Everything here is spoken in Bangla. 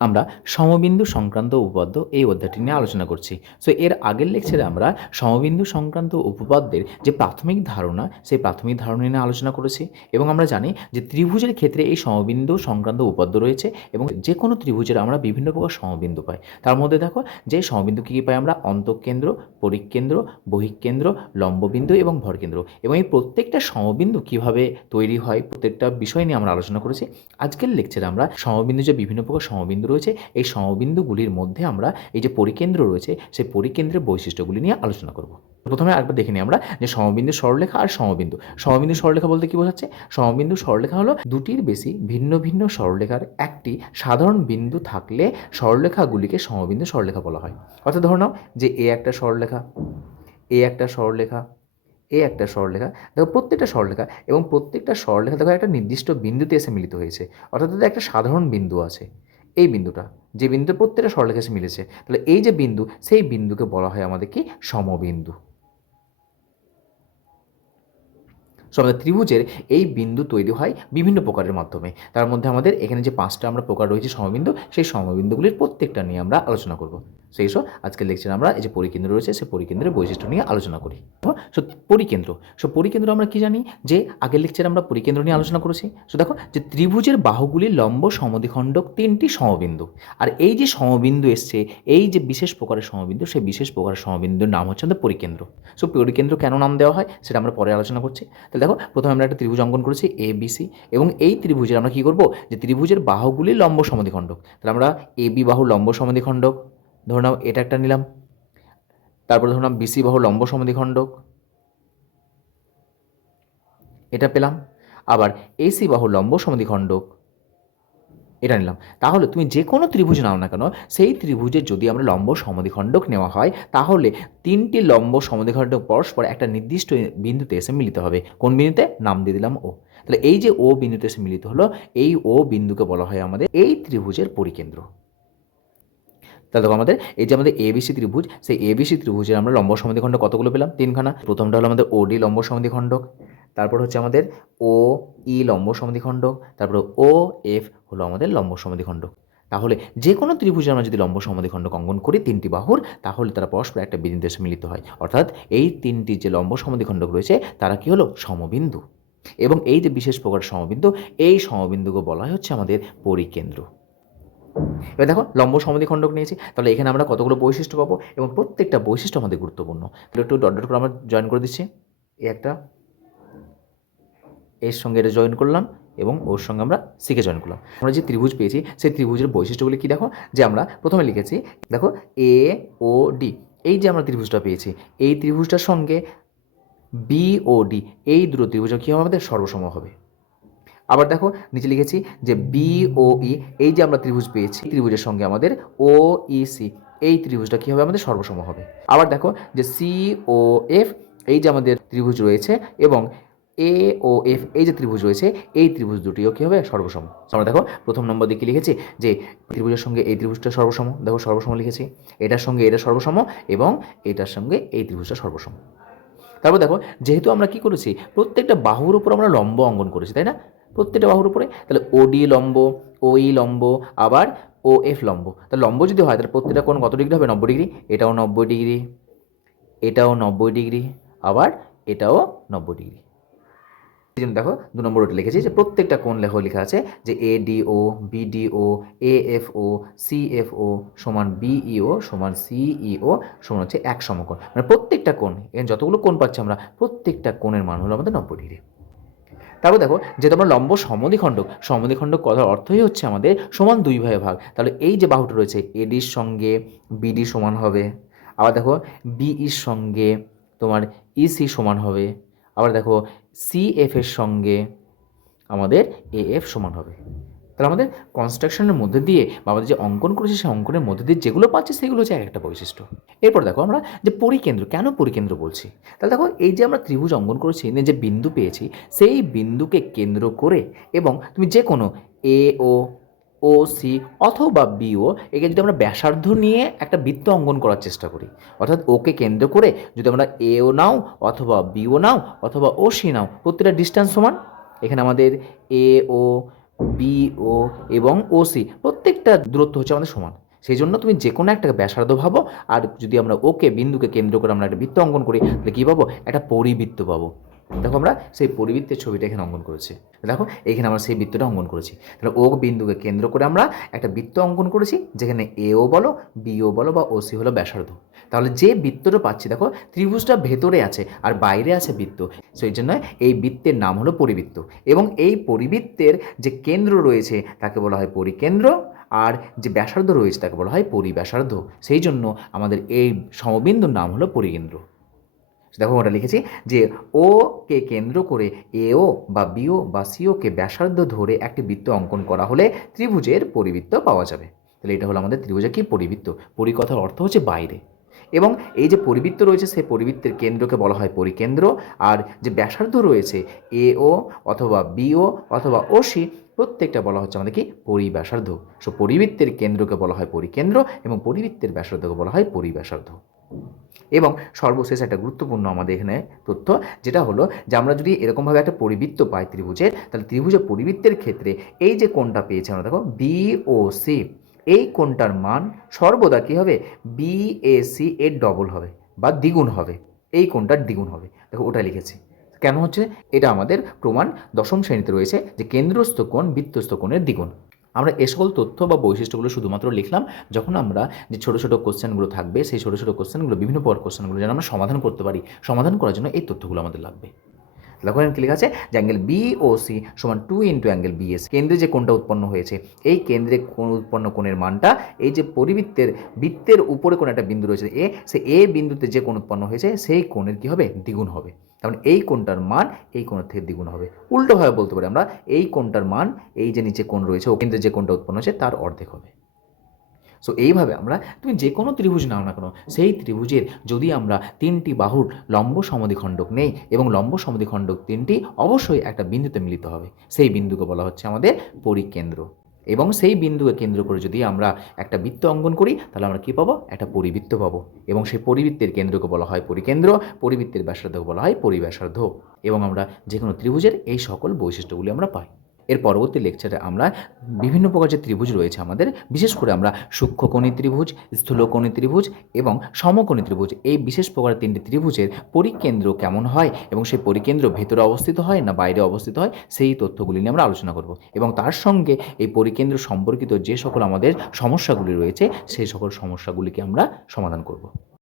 আমরা সমবিন্দু সংক্রান্ত উপপাদ্য এই অধ্যায়টি নিয়ে আলোচনা করছি। সো এর আগের লেকচারে আমরা সমবিন্দু সংক্রান্ত উপপাদ্যের যে প্রাথমিক ধারণা, সেই প্রাথমিক ধারণা নিয়ে আলোচনা করেছি এবং আমরা জানি যে ত্রিভুজের ক্ষেত্রে এই সমবিন্দু সংক্রান্ত উপপাদ্য রয়েছে এবং যে কোনো ত্রিভুজের আমরা বিভিন্ন প্রকার সমবিন্দু পাই। তার মধ্যে দেখো যে সমবিন্দু কী কী পাই আমরা? অন্তঃকেন্দ্র, পরিকেন্দ্র, বহিকেন্দ্র, লম্ববিন্দু এবং ভরকেন্দ্র। এবং এই প্রত্যেকটা সমবিন্দু কীভাবে তৈরি হয়, প্রত্যেকটা বিষয় নিয়ে আমরা আলোচনা করেছি। আজকের লেকচারে আমরা সমবিন্দু যে বিভিন্ন প্রকার সমবিন্দু রয়েছে, এই সমবিন্দুগুলির মধ্যে আমরা এই যে পরিকেন্দ্র রয়েছে, সেই পরিকেন্দ্রের বৈশিষ্ট্যগুলি নিয়ে আলোচনা করব। প্রথমে একবার দেখে নিই আমরা যে সমবিন্দু সরলরেখা আর সমবিন্দু। সমবিন্দু সরলরেখা বলতে কি বোঝাচ্ছে? সমবিন্দু সরলরেখা হলো দুটির বেশি ভিন্ন ভিন্ন সরলরেখার একটি সাধারণ বিন্দু থাকলে সরলরেখাগুলিকে সমবিন্দু সরলরেখা বলা হয়। অর্থাৎ ধরে নাও যে এ একটা সরলরেখা, এ একটা সরলরেখা, এ একটা সরলরেখা, দেখো প্রত্যেকটা সরলরেখা এবং প্রত্যেকটা সরলরেখা দেখো একটা নির্দিষ্ট বিন্দুতে এসে মিলিত হয়েছে। অর্থাৎ একটা সাধারণ বিন্দু আছে। এই বিন্দুটা, যে বিন্দুটা প্রত্যেকটা সরলরেখার সাথে মিলেছে, তাহলে এই যে বিন্দু, সেই বিন্দুকে বলা হয় আমাদের কি? সমবিন্দু। সো আমাদের ত্রিভুজের এই বিন্দু তৈরি হয় বিভিন্ন প্রকারের মাধ্যমে। তার মধ্যে আমাদের এখানে যে পাঁচটা আমরা প্রকার রয়েছে সমবিন্দু, সেই সমবিন্দুগুলির প্রত্যেকটা নিয়ে আমরা আলোচনা করব। সেই সব আজকের লেকচারে আমরা এই যে পরিকেন্দ্র রয়েছে সেই পরিকেন্দ্রের বৈশিষ্ট্য নিয়ে আলোচনা করি। সো পরিকেন্দ্র। সো পরিকেন্দ্র আমরা কি জানি? যে আগের লেকচারে আমরা পরিকেন্দ্র নিয়ে আলোচনা করেছি। সো দেখো, যে ত্রিভুজের বাহুগুলি লম্ব সমদ্বিখণ্ডক তিনটি সমবিন্দু। আর এই যে সমবিন্দু এসছে, এই যে বিশেষ প্রকারের সমবিন্দু, সেই বিশেষ প্রকারের সমবিন্দুর নাম হচ্ছে আমাদের পরিকেন্দ্র। সো পরিকেন্দ্র কেন নাম দেওয়া হয়? সেটা আমরা পরে আলোচনা করছি। তাহলে দেখো, প্রথমে আমরা একটা ত্রিভুজ অঙ্কন করেছি এ বিসি এবং এই ত্রিভুজের আমরা কী করব? যে ত্রিভুজের বাহুগুলি লম্ব সমদ্বিখণ্ডক। তাহলে আমরা এ বি বাহু লম্ব সমদ্বিখণ্ডক ধরে নাও এটা একটা নিলাম। তারপর ধরে নাম বিসি বাহু লম্ব সমদ্বিখণ্ডক এটা পেলাম। আবার এসি বাহু লম্ব সমদ্বিখণ্ডক এটা নিলাম। তাহলে তুমি যে কোনো ত্রিভুজ নাও না কেন, সেই ত্রিভুজের যদি আমরা লম্ব সমদ্বিখণ্ডক নেওয়া হয়, তাহলে তিনটি লম্ব সমদ্বিখণ্ডক পরস্পর একটা নির্দিষ্ট বিন্দুতে এসে মিলিত হবে। কোন বিন্দুতে? নাম দিয়ে দিলাম ও তাহলে এই যে ও বিন্দুতে এসে মিলিত হলো, এই ও বিন্দুকে বলা হয় আমাদের এই ত্রিভুজের পরিকেন্দ্র। তাহলে দেখো আমাদের এই যে আমাদের এবিসি ত্রিভুজ, সেই এবিসি ত্রিভুজের আমরা লম্ব সমদ্বিখণ্ড কতগুলো পেলাম? তিনখানা। প্রথমটা হলো আমাদের ওডি লম্ব সমদ্বিখণ্ডক তারপর হচ্ছে আমাদের ও ই লম্ব সমদ্বিখণ্ডক তারপর ও এফ হলো আমাদের লম্ব সমদ্বিখণ্ডক তাহলে যে কোনো ত্রিভুজে আমরা যদি লম্ব সমদ্বিখণ্ডক অঙ্কন করি, তিনটি বাহুর, তাহলে তারা পরস্পর একটা বিন্দুতে মিলিত হয়। অর্থাৎ এই তিনটি যে লম্ব সমদ্বিখণ্ডক রয়েছে, তারা কি হলো? সমবিন্দু। এবং এই যে বিশেষ প্রকার সমবিন্দু, এই সমবিন্দুকে বলা হচ্ছে আমাদের পরিকেন্দ্র। এবার দেখো, লম্ব সমদ্বিখণ্ডক নিয়েছি, তাহলে এখানে আমরা কতগুলো বৈশিষ্ট্য পাবো এবং প্রত্যেকটা বৈশিষ্ট্য আমাদের গুরুত্বপূর্ণ। তাহলে একটু ডট ডট করে আমরা জয়েন করে দিচ্ছি। এই একটা, এর সঙ্গে এটা জয়েন করলাম এবং ওর সঙ্গে আমরা সিকে জয়েন করলাম। আমরা যে ত্রিভুজ পেয়েছি, সেই ত্রিভুজের বৈশিষ্ট্যগুলি কী দেখো? যে আমরা প্রথমে লিখেছি, দেখো এ ও ডি এই যে আমরা ত্রিভুজটা পেয়েছি, এই ত্রিভুজটার সঙ্গে বি ও ডি এই দুটো ত্রিভুজ কী হবে আমাদের? সর্বসম হবে। আবার দেখো, নিচে লিখেছি যে বি ও ই, এই যে আমরা ত্রিভুজ পেয়েছি ত্রিভুজের সঙ্গে আমাদের ও ই সি, এই ত্রিভুজটা কী হবে? আমাদের সর্বসম হবে। আবার দেখো যে ও এফ, এই যে আমাদের ত্রিভুজ রয়েছে এবং এ ও এফ, এই যে ত্রিভুজ রয়েছে, এই ত্রিভুজ দুটিও কী হবে? সর্বসম। আমরা দেখো, প্রথম নম্বর দিকে লিখেছি যে ত্রিভুজের সঙ্গে এই ত্রিভুজটা সর্বসম, দেখো সর্বসম লিখেছি, এটার সঙ্গে এটা সর্বসম এবং এটার সঙ্গে এই ত্রিভুজটা সর্বসম। তারপর দেখো, যেহেতু আমরা কি করেছি, প্রত্যেকটা বাহুর উপর আমরা লম্ব অঙ্কন করেছি, তাই না? প্রত্যেকটা বাহুর উপরে, তাহলে ওডি লম্ব ও ই লম্ব, আবার ও এফ লম্ব। তাহলে লম্ব যদি হয়, তাহলে প্রত্যেকটা কোণ কত ডিগ্রি হবে? নব্বই ডিগ্রি। এটাও নব্বই ডিগ্রি, এটাও নব্বই ডিগ্রি, আবার এটাও নব্বই ডিগ্রি। এই জন্য দেখো, দু নম্বর ওটা লিখেছি যে প্রত্যেকটা কোণ লেখ লেখা আছে যে A D O B D O A F O C O সমান বিইও সমান সিইও সমান হচ্ছে এক সমকোণ। মানে প্রত্যেকটা কোণ, এখানে যতগুলো কোণ পাচ্ছি আমরা, প্রত্যেকটা কোণের মান হলো আমাদের নব্বই ডিগ্রি। তারপর দেখো যেহেতু আমরা লম্ব সমদ্বিখণ্ডক সমদ্বিখণ্ডক কথার অর্থই হচ্ছে আমাদের সমান দুই ভাগে ভাগ। তাহলে এই যে বাহুটা রয়েছে এডির সঙ্গে বিডি সমান হবে। আবার দেখো বিইর সঙ্গে তোমার ইসি সমান হবে। আবার দেখো সি এফ এর সঙ্গে আমাদের এএফ এফ সমান হবে। তাহলে আমাদের কনস্ট্রাকশনের মধ্যে দিয়ে বা আমাদের যে অঙ্কন করেছি সেই অঙ্কনের মধ্যে দিয়ে যেগুলো পাচ্ছি সেগুলো হচ্ছে এক একটা বৈশিষ্ট্য। এরপর দেখো আমরা যে পরিকেন্দ্র, কেন পরিকেন্দ্র বলছি? তাহলে দেখো এই যে আমরা ত্রিভুজ অঙ্কন করেছি যে বিন্দু পেয়েছি, সেই বিন্দুকে কেন্দ্র করে এবং তুমি যে কোনো এ ও ও সি অথবা বিও একে যদি আমরা ব্যাসার্ধ নিয়ে একটা বৃত্ত অঙ্কন করার চেষ্টা করি, অর্থাৎ ওকে কেন্দ্র করে যদি আমরা এও নাও অথবা বিও নাও অথবা ও সি নাও, প্রত্যেকটা ডিস্ট্যান্স সমান। এখানে আমাদের এ ও বিও এবং ওসি প্রত্যেকটা দূরত্ব হচ্ছে আমাদের সমান। সেই জন্য তুমি যে কোনো একটা ব্যাসার্ধ ভাবো, আর যদি আমরা ওকে বিন্দুকে কেন্দ্র করে আমরা একটা বৃত্ত অঙ্কন করি, তাহলে কী পাবো? একটা পরিবৃত্ত পাবো। দেখো আমরা সেই পরিবৃত্তের ছবিটা এখানে অঙ্কন করেছি। দেখো, এখানে আমরা সেই বৃত্তটা অঙ্কন করেছি। তাহলে ও বিন্দুকে কেন্দ্র করে আমরা একটা বৃত্ত অঙ্কন করেছি, যেখানে এও বলো বিও বলো, বা ওসি হলো ব্যাসার্ধ। তাহলে যে বৃত্তটা পাচ্ছি, দেখো, ত্রিভুজটা ভেতরে আছে আর বাইরে আছে বৃত্ত। সেই জন্য এই বৃত্তের নাম হলো পরিবৃত্ত। এবং এই পরিবৃত্তের যে কেন্দ্র রয়েছে, তাকে বলা হয় পরিকেন্দ্র, আর যে ব্যাসার্ধ রয়েছে, তাকে বলা হয় পরিব্যাসার্ধ। সেই জন্য আমাদের এই সমবিন্দুর নাম হলো পরিকেন্দ্র। দেখো ওটা লিখেছি যে ও কে কেন্দ্র করে এও বা বিও বা সিওকে ব্যাসার্ধ ধরে একটি বৃত্ত অঙ্কন করা হলে ত্রিভুজের পরিবৃত্ত পাওয়া যাবে। তাহলে এটা হলো আমাদের ত্রিভুজের কি পরিবৃত্ত? পরিকথার অর্থ হচ্ছে বাইরে। এবং এই যে পরিবৃত্ত রয়েছে সেই পরিবৃত্তের কেন্দ্রকে বলা হয় পরিকেন্দ্র। আর যে ব্যাসার্ধ রয়েছে এও অথবা বিও অথবা ওসি প্রত্যেকটা বলা হচ্ছে আমাদের কি? পরিব্যাসার্ধ। সো পরিবৃত্তের কেন্দ্রকে বলা হয় পরিকেন্দ্র এবং পরিবৃত্তের ব্যাসার্ধকে বলা হয় পরিব্যাসার্ধ। এবং সর্বশেষ একটা গুরুত্বপূর্ণ আমাদের এখানে তথ্য, যেটা হলো যে আমরা যদি এরকমভাবে একটা পরিবৃত্ত পাই ত্রিভুজের, তাহলে ত্রিভুজের পরিবৃত্তের ক্ষেত্রে এই যে কোণটা পেয়েছি আমরা, দেখো বি ও সি এই কোণটার মান সর্বদা কী হবে? বি এ সি এর ডবল হবে বা দ্বিগুণ হবে। এই কোণটার দ্বিগুণ হবে। দেখো ওটা লিখেছি। কেন হচ্ছে? এটা আমাদের প্রমাণ দশম শ্রেণীতে রয়েছে যে কেন্দ্রস্থ কোণ, বৃত্তস্থ কোণের দ্বিগুণ। আমরা এ সকল তথ্য বা বৈশিষ্ট্যগুলো শুধুমাত্র লিখলাম যখন আমরা যে ছোটো ছোটো কোশ্চেনগুলো থাকবে, সেই ছোটো ছোটো কোশ্চেনগুলো, বিভিন্ন পর কোশ্চেনগুলো যেন আমরা সমাধান করতে পারি। সমাধান করার জন্য এই তথ্যগুলো আমাদের লাগবে। লক্ষ্য করেন কি লেখা আছে? যে অ্যাঙ্গেল বি ও সি সমান two into angle B S কেন্দ্রে যে কোণটা উৎপন্ন হয়েছে, এই কেন্দ্রে কোন উৎপন্ন কোণের মানটা, এই যে পরিবৃত্তের, বৃত্তের উপরে কোনো একটা বিন্দু রয়েছে এ সে এ বিন্দুতে যে কোণ উৎপন্ন হয়েছে, সেই কোণের কি হবে? দ্বিগুণ হবে। তার মানে এই কোণটার মান এই কোণের থেকে দ্বিগুণ হবে। উল্টোভাবে বলতে পারি আমরা, এই কোণটার মান, এই যে নিচে কোণ রয়েছে, ও কেন্দ্রে যে কোণটা উৎপন্ন হয়েছে, তার অর্ধেক হবে। সো এইভাবে আমরা তুমি যে কোনো ত্রিভুজ নাও না কেন, সেই ত্রিভুজের যদি আমরা তিনটি বাহুর লম্ব সমদ্বিখণ্ডক নেই এবং লম্ব সমদ্বিখণ্ডক তিনটি অবশ্যই একটা বিন্দুতে মিলিত হবে। সেই বিন্দুকে বলা হচ্ছে আমাদের পরিকেন্দ্র। এবং সেই বিন্দুকে কেন্দ্র করে যদি আমরা একটা বৃত্ত অঙ্কন করি, তাহলে আমরা কী পাবো? একটা পরিবৃত্ত পাবো। এবং সেই পরিবৃত্তের কেন্দ্রকে বলা হয় পরিকেন্দ্র, পরিবৃত্তের ব্যাসার্ধকে বলা হয় পরিব্যাসার্ধ। এবং আমরা যে কোনো ত্রিভুজের এই সকল বৈশিষ্ট্যগুলি আমরা পাই। এর পরবর্তী লেকচারে আমরা বিভিন্ন প্রকার যে ত্রিভুজ রয়েছে আমাদের, বিশেষ করে আমরা সূক্ষ্মকোণী ত্রিভুজ, স্থূলকোণী ত্রিভুজ এবং সমকোণী ত্রিভুজ, এই বিশেষ প্রকার তিনটি ত্রিভুজের পরিকেন্দ্র কেমন হয় এবং সেই পরিকেন্দ্র ভেতরে অবস্থিত হয় না বাইরে অবস্থিত হয়, সেই তথ্যগুলি নিয়ে আমরা আলোচনা করব। এবং তার সঙ্গে এই পরিকেন্দ্র সম্পর্কিত যে সকল আমাদের সমস্যাগুলি রয়েছে সেই সকল সমস্যাগুলিকে আমরা সমাধান করব।